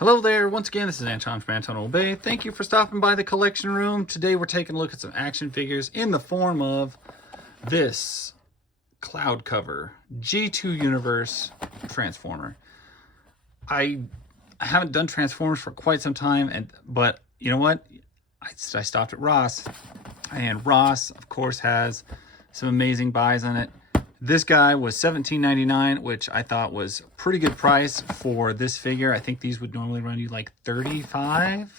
Hello there, once again, this is Anton from Anton Obey. Thank you for stopping by the collection room. Today we're taking a look at some action figures in the form of this Cloudcover G2 Universe Transformer. I haven't done Transformers for quite some time, but you know what? I stopped at Ross, and Ross, of course, has some amazing buys on it. This guy was $17.99, which I thought was a pretty good price for this figure. I think these would normally run you like $35.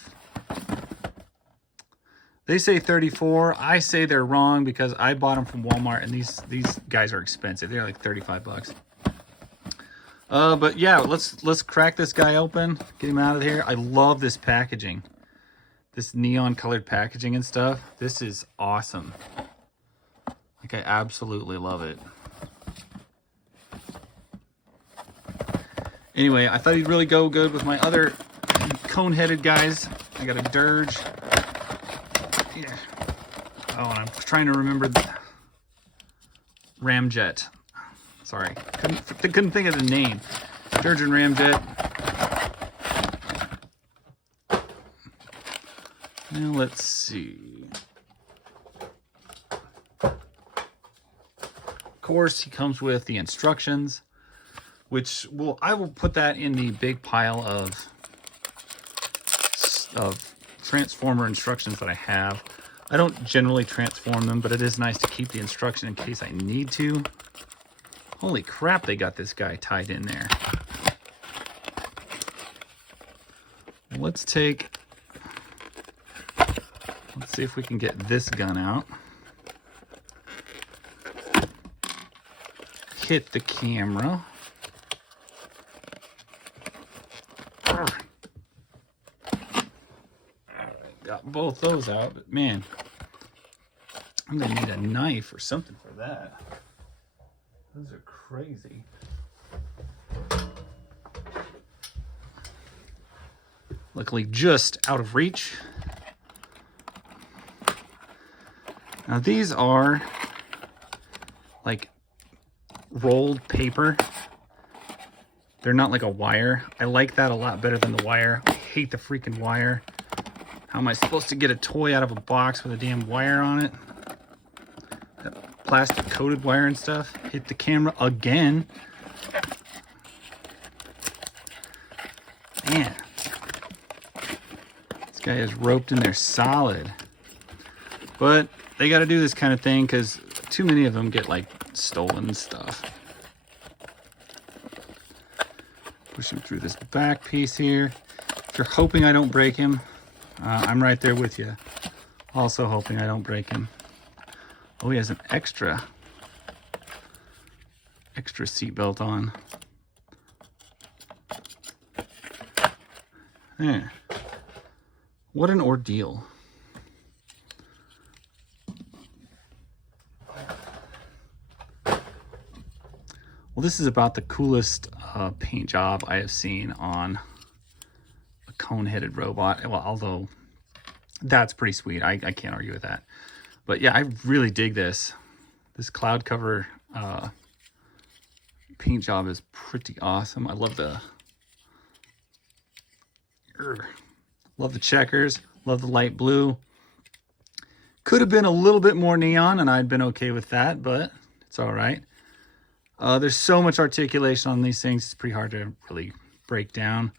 They say $34. I say they're wrong because I bought them from Walmart, and these guys are expensive. They're like $35. But yeah, let's crack this guy open, get him out of here. I love this packaging, this neon colored packaging and stuff. This is awesome. Like, I absolutely love it. Anyway, I thought he'd really go good with my other cone-headed guys. I got a Dirge. Yeah. Oh, and I'm trying to remember the Ramjet. Sorry, couldn't think of the name. Dirge and Ramjet. Now let's see. Of course, he comes with the instructions, which I will put that in the big pile of Transformer instructions that I have. I don't generally transform them, but it is nice to keep the instruction in case I need to. Holy crap, they got this guy tied in there. Let's see if we can get this gun out. Hit the camera. Got both those out, but man, I'm gonna need a knife or something for that. Those are crazy. Luckily, just out of reach. Now these are like rolled paper. They're not like a wire. I like that a lot better than the wire. I hate the freaking wire. How am I supposed to get a toy out of a box with a damn wire on it? That plastic coated wire and stuff. Hit the camera again. Man. This guy is roped in there solid. But they got to do this kind of thing because too many of them get like stolen and stuff. Push him through this back piece here. If you're hoping I don't break him, I'm right there with you. Also hoping I don't break him. Oh, he has an extra seatbelt on. There. What an ordeal. Well, this is about the coolest paint job I have seen on a cone-headed robot. Well, although that's pretty sweet. I can't argue with that. But yeah, I really dig this. This Cloudcover paint job is pretty awesome. I love the checkers. Love the light blue. Could have been a little bit more neon, and I'd been okay with that, but it's all right. There's so much articulation on these things, it's pretty hard to really break down.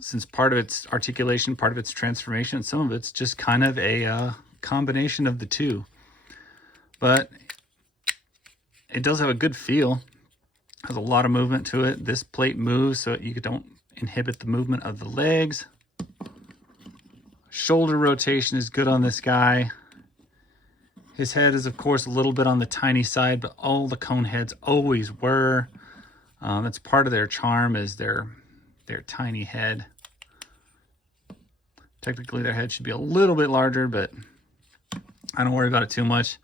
Since part of it's articulation, part of it's transformation, some of it's just kind of a combination of the two. But it does have a good feel. Has a lot of movement to it. This plate moves so you don't inhibit the movement of the legs. Shoulder rotation is good on this guy. His head is, of course, a little bit on the tiny side, but all the cone heads always were. That's part of their charm, is their tiny head. Technically, their head should be a little bit larger, but I don't worry about it too much.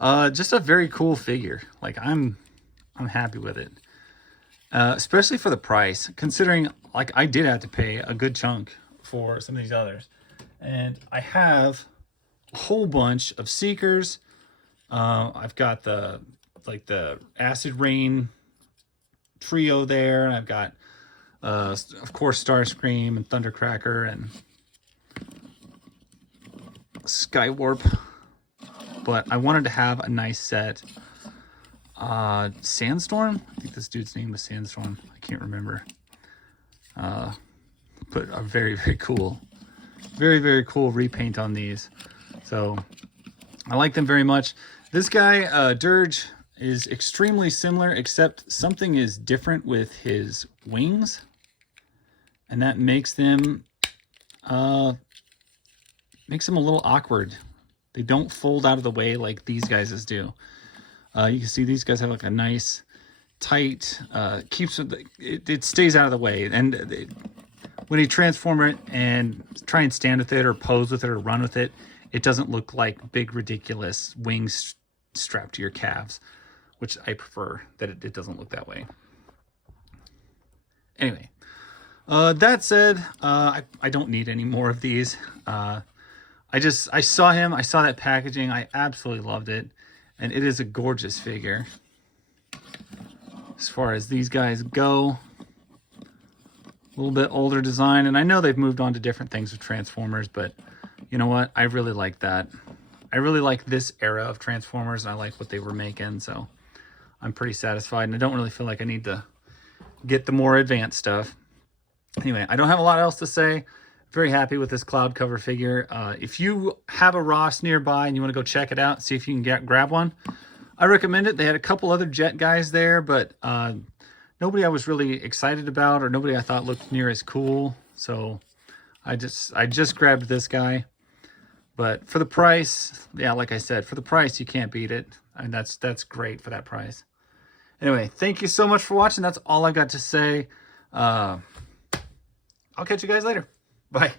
Just a very cool figure. Like, I'm happy with it, especially for the price. Considering, like, I did have to pay a good chunk for some of these others, and I have a whole bunch of Seekers. I've got the Acid Rain trio there, and I've got Of course, Starscream and Thundercracker and Skywarp. But I wanted to have a nice set. Sandstorm? I think this dude's name was Sandstorm. I can't remember. But a very, very cool repaint on these. So I like them very much. This guy, Dirge, is extremely similar, except something is different with his wings. And that makes them a little awkward. They don't fold out of the way like these guys do. You can see these guys have like a nice, tight, it stays out of the way. And when you transform it and try and stand with it or pose with it or run with it, it doesn't look like big, ridiculous wings strapped to your calves, which I prefer that it doesn't look that way. Anyway, that said, I don't need any more of these. I saw that packaging. I absolutely loved it. And it is a gorgeous figure. As far as these guys go, a little bit older design. And I know they've moved on to different things with Transformers, but you know what? I really like that. I really like this era of Transformers, and I like what they were making, so I'm pretty satisfied. And I don't really feel like I need to get the more advanced stuff. Anyway, I don't have a lot else to say. Very happy with this Cloudcover figure. If you have a Ross nearby and you want to go check it out, see if you can grab one, I recommend it. They had a couple other Jet guys there, but nobody I was really excited about, or nobody I thought looked near as cool. So I just grabbed this guy. But for the price, yeah, like I said, for the price, you can't beat it. And that's great for that price. Anyway, thank you so much for watching. That's all I've got to say. I'll catch you guys later. Bye.